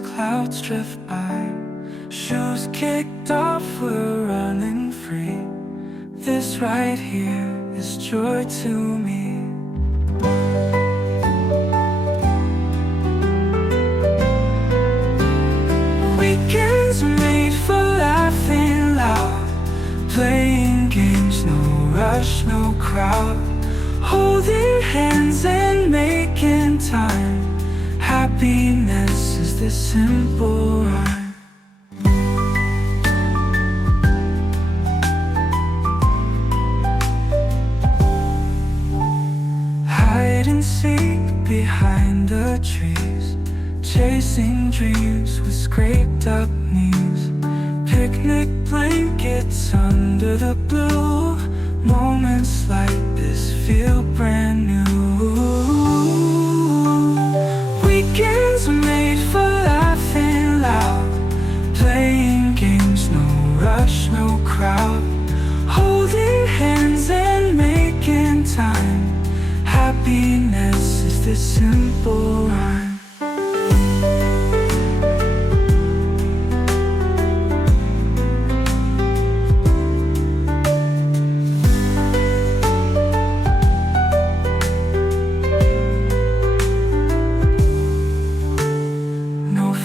as clouds drift by. Shoes kicked off, we're running free. This right here is joy to me. Weekends made for laughing loud, playing games, no rush, no crowd. Holding hands and making time. Happiness is this simple rhyme. Hide and seek behind the trees, chasing dreams with scraped up knees. Picnic blankets under the blue. Moments like this feel brand new. Weekends made for laughing loud, playing games, no rush, no crowd. Holding hands and making time. Happiness is this simple rhyme.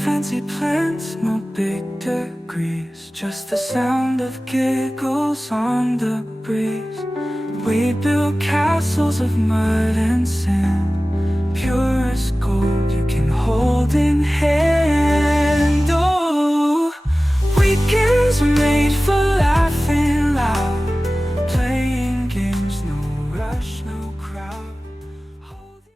Fancy plans, no big degrees, just the sound of giggles on the breeze. We build castles of mud and sand, pure as gold.